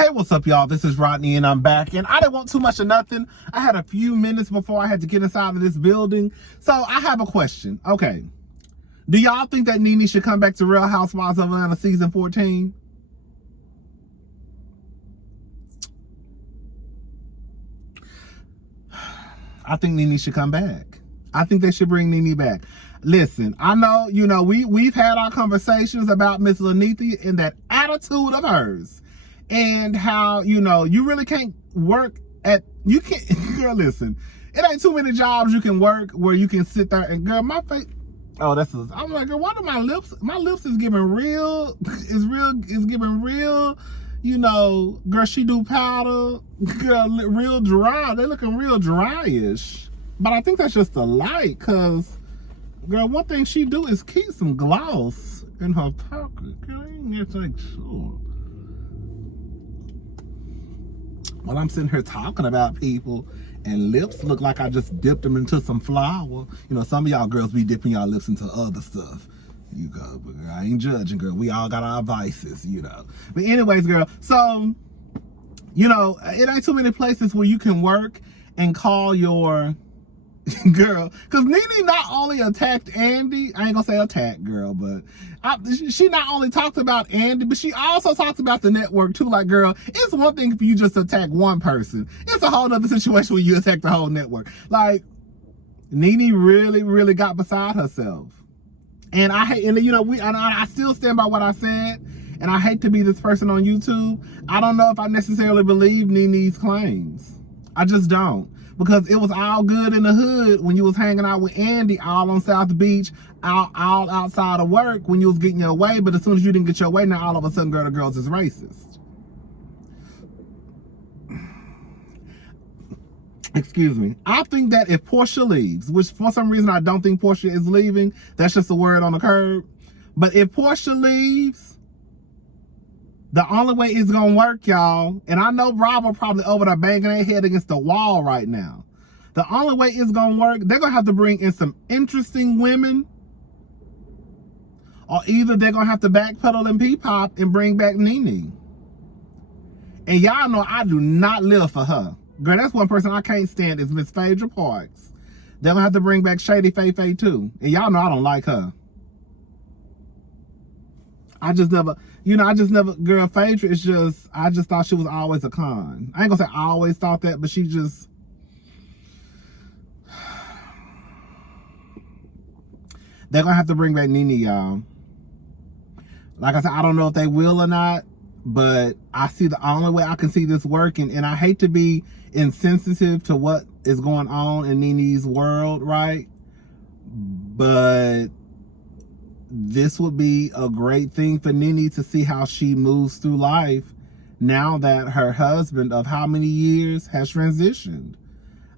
Hey, what's up, y'all? This is Rodney, and I'm back. And I didn't want too much of nothing. I had a few minutes before I had to get inside of this building. So I have a question. Okay. Do y'all think that Nene should come back to Real Housewives of Atlanta season 14? I think Nene should come back. I think they should bring Nene back. Listen, I know, we've had our conversations about Miss Lanitha and that attitude of hers. And how, you really can't work girl, listen, it ain't too many jobs you can work where you can sit there and, girl, my face, I'm like, girl, why do my lips is giving real, is giving real, girl, she do powder, girl, real dry, they looking real dryish. But I think that's just the light, cause, girl, one thing she do is keep some gloss in her pocket, girl, I ain't just like, sure. While I'm sitting here talking about people and lips look like I just dipped them into some flour. Some of y'all girls be dipping y'all lips into other stuff. But I ain't judging, girl. We all got our vices, But anyways, girl, so, it ain't too many places where you can work and call your girl, because Nene not only attacked Andy, I ain't gonna say attack, girl, but she not only talked about Andy, but she also talked about the network too. Like, girl, it's one thing if you just attack one person, it's a whole other situation when you attack the whole network. Like, Nene really, really got beside herself, and I hate, and I still stand by what I said, and I hate to be this person on YouTube. I don't know if I necessarily believe Nene's claims. I just don't. Because it was all good in the hood when you was hanging out with Andy all on South Beach, all outside of work when you was getting your way. But as soon as you didn't get your way, now all of a sudden, girl, the girls is racist. Excuse me. I think that if Portia leaves, which for some reason I don't think Portia is leaving, that's just a word on the curb. But if Portia leaves, the only way it's gonna work, y'all, and I know Rob are probably over there banging their head against the wall right now. The only way it's gonna work, they're gonna have to bring in some interesting women, or either they're gonna have to backpedal and pop and bring back Nene. And y'all know I do not live for her. Girl, that's one person I can't stand is Miss Phaedra Parks. They're gonna have to bring back Shady Faye Faye too. And y'all know I don't like her. I just never, girl, Phaedra is just, I just thought she was always a con. I ain't gonna say I always thought that, but she just, they're gonna have to bring back Nene, y'all. Like I said, I don't know if they will or not, but I see the only way I can see this working, and I hate to be insensitive to what is going on in Nene's world, right? But this would be a great thing for Nene to see how she moves through life now that her husband of how many years has transitioned.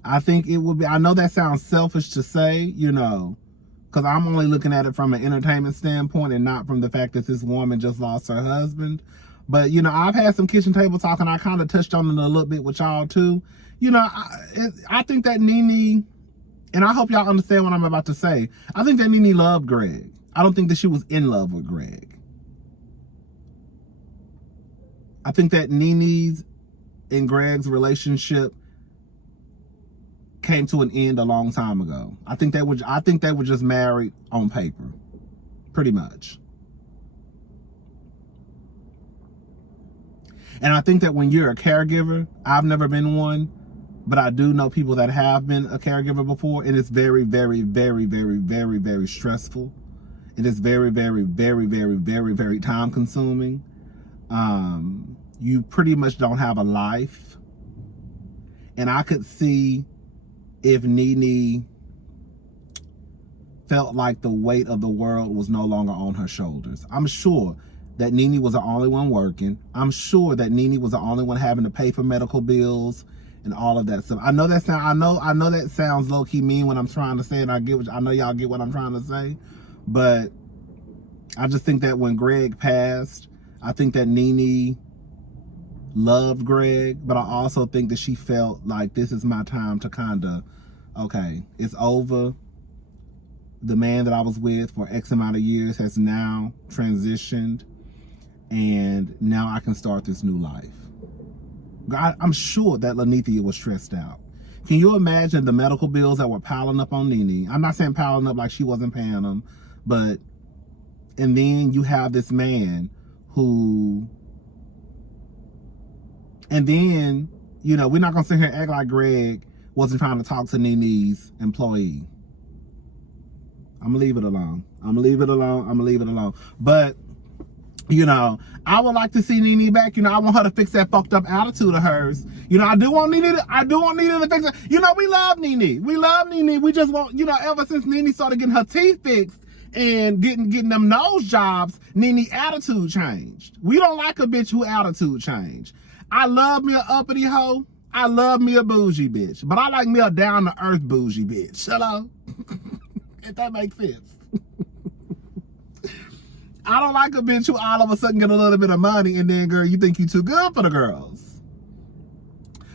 I think it would be, I know that sounds selfish to say, because I'm only looking at it from an entertainment standpoint and not from the fact that this woman just lost her husband. But, I've had some kitchen table talk, and I kind of touched on it a little bit with y'all too. I think that Nene, and I hope y'all understand what I'm about to say, I think that Nene loved Greg. I don't think that she was in love with Greg. I think that Nene's and Greg's relationship came to an end a long time ago. I think they were just married on paper, pretty much. And I think that when you're a caregiver, I've never been one, but I do know people that have been a caregiver before, and it's very, very, very, very, very, very stressful. It is very, very, very, very, very, very time consuming. You pretty much don't have a life. And I could see if Nene felt like the weight of the world was no longer on her shoulders. I'm sure that Nene was the only one working. I'm sure that Nene was the only one having to pay for medical bills and all of that stuff. I know that sounds low key mean when I'm trying to say it. I know y'all get what I'm trying to say. But I just think that when Greg passed, I think that Nene loved Greg, but I also think that she felt like this is my time to kind of, okay, it's over. The man that I was with for X amount of years has now transitioned, and now I can start this new life. I'm sure that Lanithia was stressed out. Can you imagine the medical bills that were piling up on Nene? I'm not saying piling up like she wasn't paying them, but, and then you have this man who, and then, you know, we're not going to sit here and act like Greg wasn't trying to talk to Nene's employee. I'm going to leave it alone. I'm going to leave it alone. I'm going to leave it alone. But, you know, I would like to see Nene back. You know, I want her to fix that fucked up attitude of hers. You know, I do want Nene to fix it. You know, we love Nene. We love Nene. We just want, you know, ever since Nene started getting her teeth fixed and getting them nose jobs, Nene attitude changed. We don't like a bitch who attitude changed. I love me a uppity hoe. I love me a bougie bitch. But I like me a down-to-earth bougie bitch. Hello? If that makes sense. I don't like a bitch who all of a sudden get a little bit of money and then, girl, you think you too good for the girls.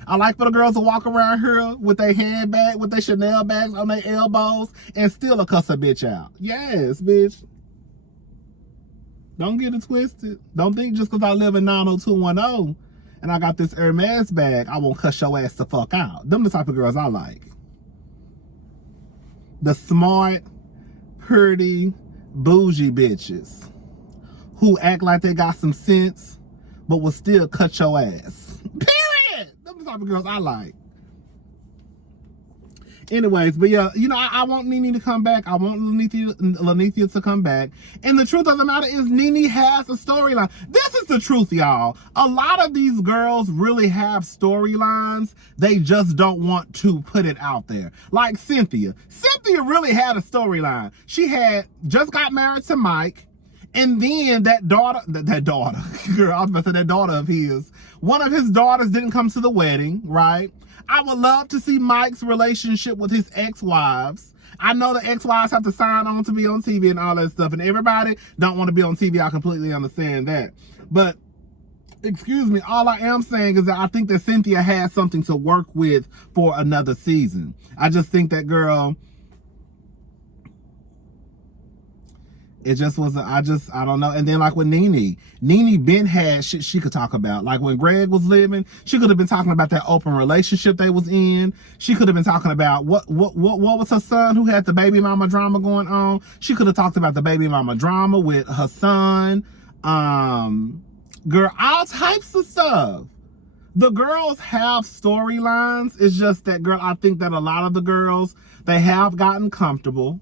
I like for the girls to walk around here with their handbag, with their Chanel bags on their elbows and still a cuss a bitch out. Yes, bitch. Don't get it twisted. Don't think just because I live in 90210 and I got this Hermes bag, I won't cuss your ass the fuck out. Them the type of girls I like. The smart, pretty, bougie bitches who act like they got some sense but will still cut your ass. Period! Them the type of girls I like. Anyways, but yeah, you know, I want Nene to come back. I want Lanithia to come back. And the truth of the matter is Nene has a storyline. This is the truth, y'all. A lot of these girls really have storylines. They just don't want to put it out there. Like Cynthia. Cynthia really had a storyline. She had just got married to Mike. And then that daughter, girl, I was about to say that daughter of his, one of his daughters didn't come to the wedding, right? I would love to see Mike's relationship with his ex-wives. I know the ex-wives have to sign on to be on TV and all that stuff, and everybody don't want to be on TV. I completely understand that. But, excuse me, all I am saying is that I think that Cynthia has something to work with for another season. I just think that girl, it just was, I don't know. And then like with Nene been had shit she could talk about. Like when Greg was living, she could have been talking about that open relationship they was in. She could have been talking about what was her son who had the baby mama drama going on. She could have talked about the baby mama drama with her son. Girl, all types of stuff. The girls have storylines. It's just that, girl, I think that a lot of the girls, they have gotten comfortable.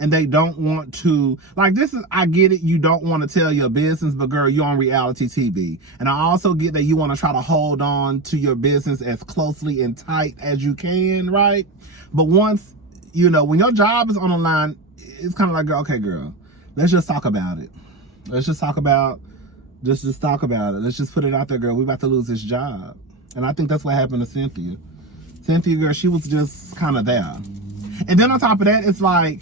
And they don't want to, like, this is, I get it, you don't want to tell your business, but girl, you're on reality TV. And I also get that you want to try to hold on to your business as closely and tight as you can, right? But once, you know, when your job is on the line, it's kind of like, girl, okay, girl, let's just talk about it. Let's just talk about, just talk about it. Let's just put it out there, girl. We're about to lose this job. And I think that's what happened to Cynthia. Cynthia, girl, she was just kind of there. And then on top of that, it's like,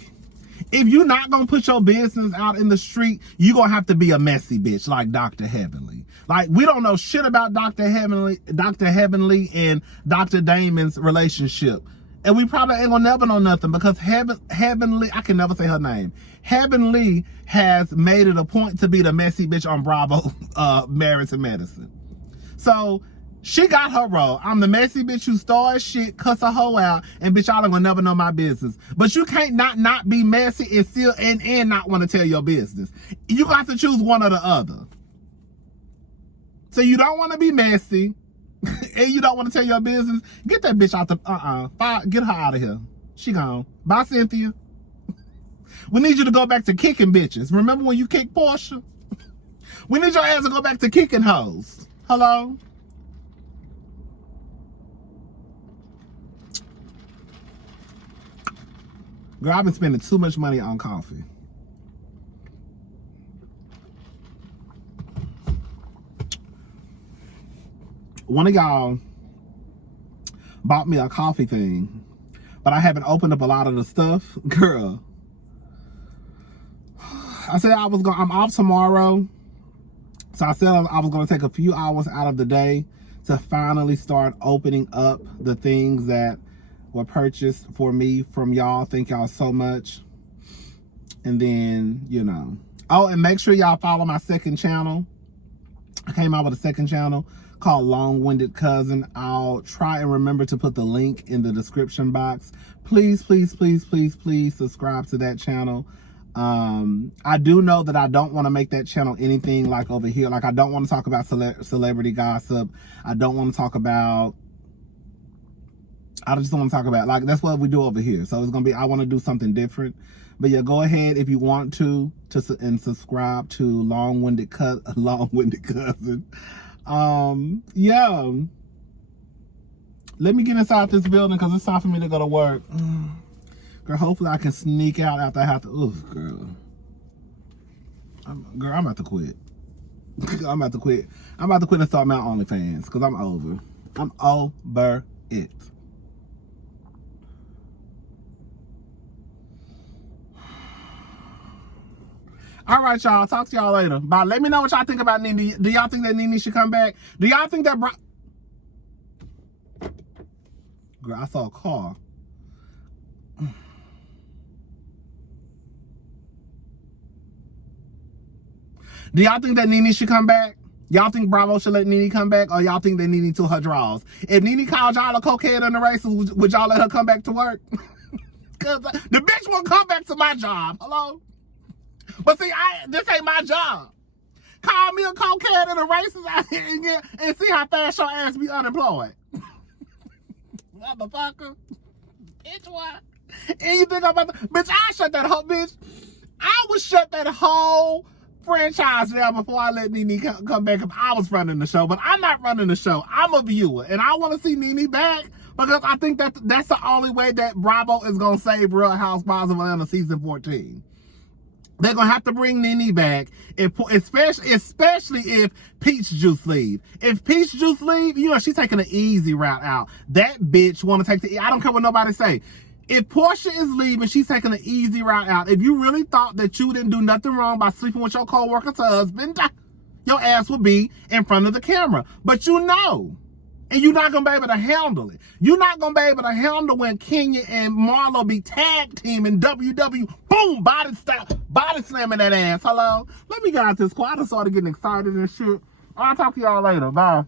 if you're not going to put your business out in the street, you're going to have to be a messy bitch like Dr. Heavenly. Like, we don't know shit about Dr. Heavenly and Dr. Damon's relationship. And we probably ain't going to never know nothing because Heavenly, I can never say her name. Heavenly has made it a point to be the messy bitch on Bravo, Married to Medicine. So, she got her role. I'm the messy bitch who starts shit, cuss a hoe out, and bitch, y'all ain't gonna never know my business. But you can't not be messy and still and not want to tell your business. You got to choose one or the other. So you don't want to be messy, and you don't want to tell your business. Get that bitch out the get her out of here. She gone. Bye, Cynthia. We need you to go back to kicking bitches. Remember when you kicked Portia? We need your ass to go back to kicking hoes. Hello? Girl, I've been spending too much money on coffee. One of y'all bought me a coffee thing, but I haven't opened up a lot of the stuff. Girl, I said I'm off tomorrow. So I said I was going to take a few hours out of the day to finally start opening up the things that were purchased for me from y'all. Thank y'all so much. And then, you know. Oh, and make sure y'all follow my second channel. I came out with a second channel called Long-Winded Cousin. I'll try and remember to put the link in the description box. Please, please, please, please, please subscribe to that channel. I do know that I don't want to make that channel anything like over here. Like, I don't want to talk about celebrity gossip. I don't want to talk about, I just don't want to talk about, like, that's what we do over here. So it's going to be, I want to do something different. But yeah, go ahead if you want to and subscribe to Long-Winded Cousin. Yeah. Let me get inside this building because it's time for me to go to work. Girl, hopefully I can sneak out after I have to. Oof, girl. I'm about to quit. I'm about to quit. I'm about to quit and start my OnlyFans because I'm over. I'm over it. All right, y'all. Talk to y'all later. Bye. Let me know what y'all think about Nene. Do y'all think that Nene should come back? Do y'all think that... Girl, I saw a car. Do y'all think that Nene should come back? Y'all think Bravo should let Nene come back? Or y'all think that Nene took her draws? If Nene called y'all a cokehead in the races, would y'all let her come back to work? Because the bitch won't come back to my job. Hello? But see, this ain't my job. Call me a cokehead in the races out here and see how fast your ass be unemployed. Motherfucker. Bitch, what? And you think I'm about to... Bitch, I shut that whole... Bitch, I would shut that whole franchise down before I let Nene come back if I was running the show. But I'm not running the show. I'm a viewer. And I want to see Nene back because I think that's the only way that Bravo is going to save Real Housewives of Atlanta season 14. They're going to have to bring Nene back, especially if Peach Juice leave. If Peach Juice leave, you know, she's taking an easy route out. That bitch want to take I don't care what nobody say. If Portia is leaving, she's taking an easy route out. If you really thought that you didn't do nothing wrong by sleeping with your co-worker's husband, your ass will be in front of the camera. But you know. And you're not going to be able to handle it. You're not going to be able to handle when Kenya and Marlo be tag teaming WW. Boom! Body slamming that ass. Hello? Let me get out this car. I just started getting excited and shit. I'll talk to y'all later. Bye.